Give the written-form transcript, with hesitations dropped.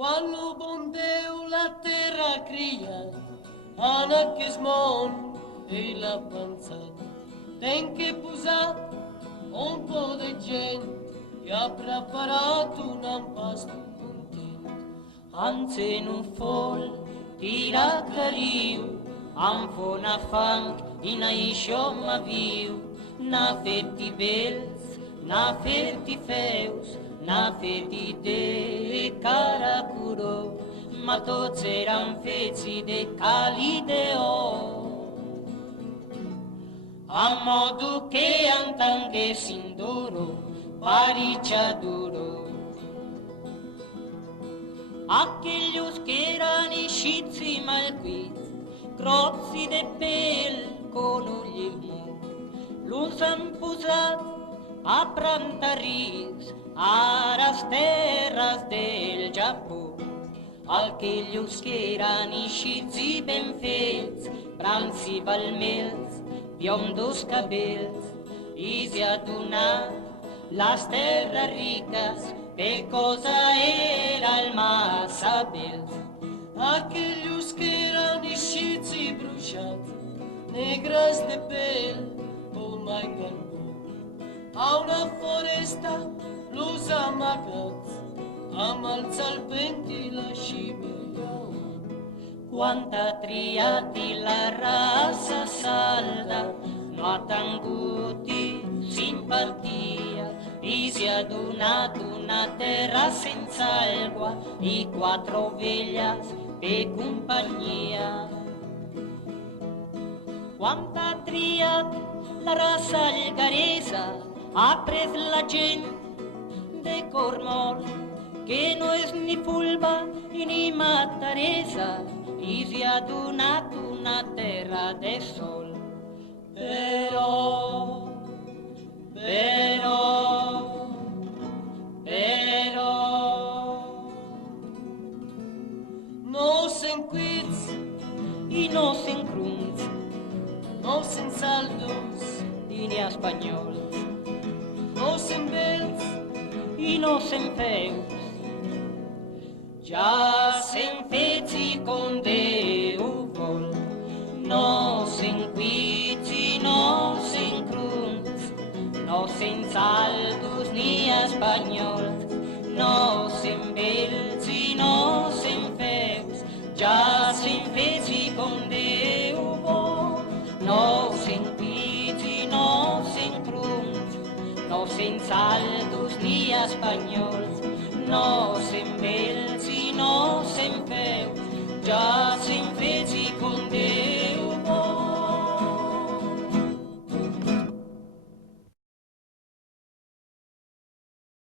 Quando bon Déu la terra cria, en aquest món ell ha pensat. Ten que posar un po' de gent i ha preparat un empasto content. Anzi non fol, tira cariu, am fona fang, ina isho ma viu, na feti bells, na feti feus, na feti de caracuro, ma tots eran feti de calideo. A modo che antanghessin d'oro, paricciaduro. Aquellos que eran iscits malquits, crozzi de pèl conollir, l'uns han posat a plantar-ris a les terres del Japó. Aquellos que eran iscits i ben fets, brancs i balmells, biondos cabells, i si ha donat les terres riques, per cosa era el massa bells. Aquellos que eren eixits i bruixats, negres de pell, com a carbó, a una foresta los amagats, amb el serpent i la ximera. Quan ha triat i la raça salda, no ha tingut simpatia, i si ha donat una terra sense aigua i quatre ovelles per companyia. Quan ha triat la raça algaresa, ha pres la gent de Cormol, que no és ni fulba ni mataresa, i si ha donat una terra de sol. Però, no se'n cuits i no se'n crunts, no se'n saldos i ni espanyols, no se'n bells i no se'n feus. Ja se'n fets i com Déu vol, no se'n cuits i no se'n crunts, no se'n saldos ni espanyols, no se'n bells i no se'n feus. Ja se'n fets i com Déu vol, no se'n cuits i no se'n crunts, no se'n saldos ni espanyols, no se'n bells i no se'n feus. Ja